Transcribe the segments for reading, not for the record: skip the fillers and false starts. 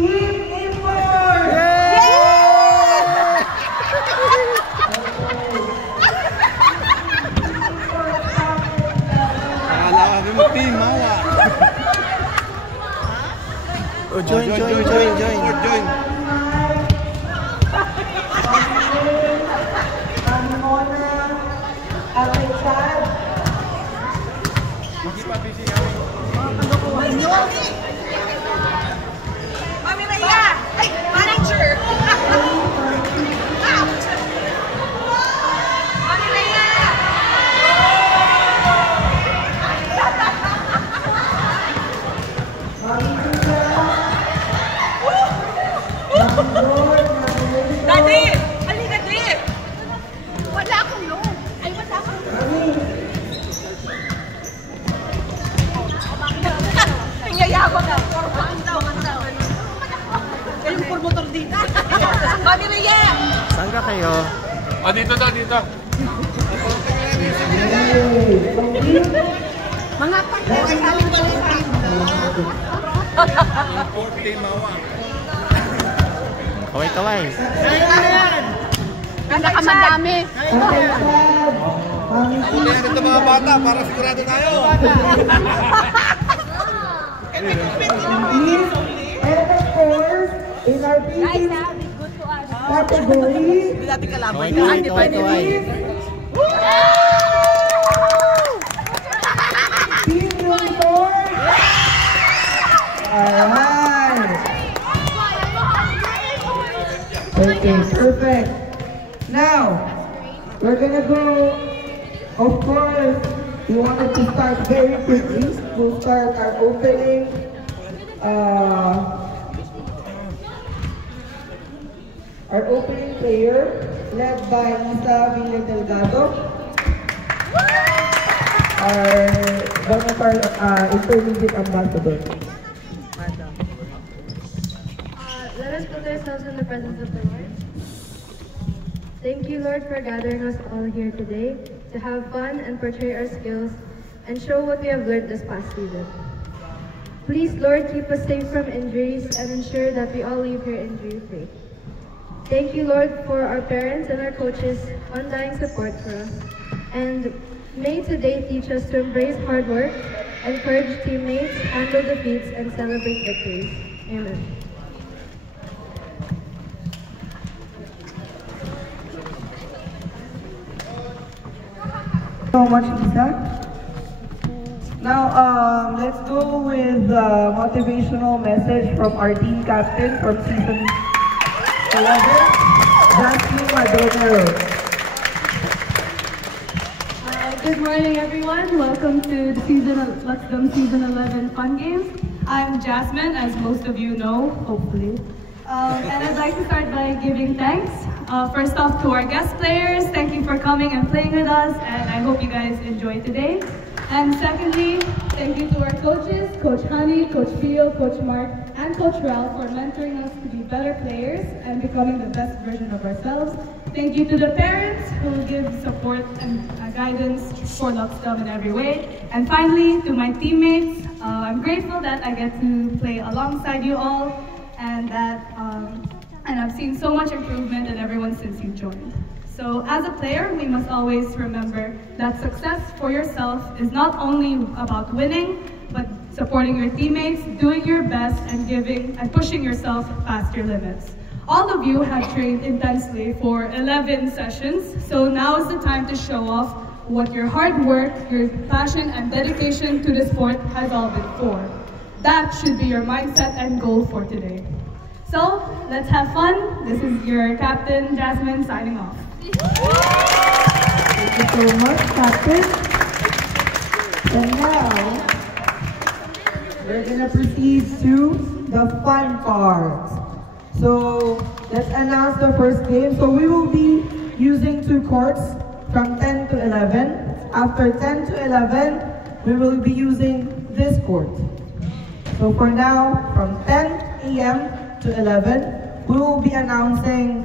Team Inboard! Akala kami mo team, mawa. Oh, join. Mami Raya! Ay, manager! Mami Raya! Daddy! Halika, Dave! Wala akong loan. Ay, wala akong loan. Nangyayabang ka. Kayong promotor dito. Mami Raya! Saan ka kayo? Ah, dito. Mga Kaway. ganda ka madami. Ako na yan ito mga bata para sigurado tayo. And of course, in our team category, Kaway. Team Unicorn. Alright. Okay, perfect. Now, we're gonna go, of course, we wanted to start very quickly. We'll start our opening. Our opening player, led by Isa Villa Delgado. One of our intermediate ambassadors. Let us put ourselves in the presence of the Lord. Thank you, Lord, for gathering us all here today to have fun and portray our skills and show what we have learned this past season. Please, Lord, keep us safe from injuries and ensure that we all leave here injury-free. Thank you, Lord, for our parents and our coaches' undying support for us. And may today teach us to embrace hard work, encourage teammates, handle defeats, and celebrate victories. Amen. So much, Isa. Now, let's go with the motivational message from our team captain from season 11, Jasmine Madero. Good morning, everyone. Welcome to the season 11 fun games. I'm Jasmine, as most of you know, hopefully. And I'd like to start by giving thanks. First off to our guest players, thank you for coming and playing with us, and I hope you guys enjoy today. And secondly, thank you to our coaches, Coach Honey, Coach Pio, Coach Mark, and Coach Ralph for mentoring us to be better players and becoming the best version of ourselves. Thank you to the parents who give support and guidance for Luxdom in every way. And finally, to my teammates, I'm grateful that I get to play alongside you all, and that and I've seen so much improvement in everyone since you joined. So as a player, we must always remember that success for yourself is not only about winning, but supporting your teammates, doing your best, and giving and pushing yourself past your limits. All of you have trained intensely for 11 sessions, so now is the time to show off what your hard work, your passion, and dedication to the sport has all been for. That should be your mindset and goal for today. So, let's have fun. This is your captain, Jasmine, signing off. Thank you so much, Captain. And now, we're gonna proceed to the fun part. So, let's announce the first game. So we will be using 2 courts from 10 to 11. After 10 to 11, we will be using this court. So for now, from 10 a.m. to 11, we will be announcing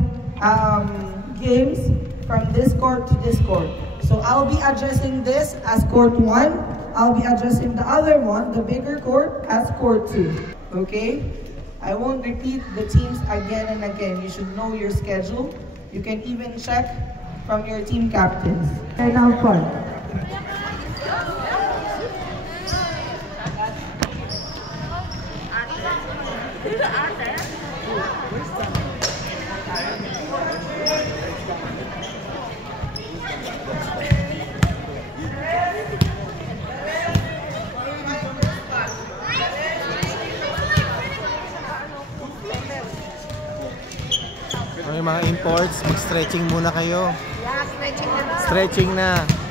games from this court to this court. So I'll be addressing this as court 1. I'll be addressing the other one, the bigger court, as court 2. Okay? I won't repeat the teams again and again. You should know your schedule. You can even check from your team captains. And have fun. Mga imports, mag-stretching muna kayo. Yeah, stretching na. Stretching na.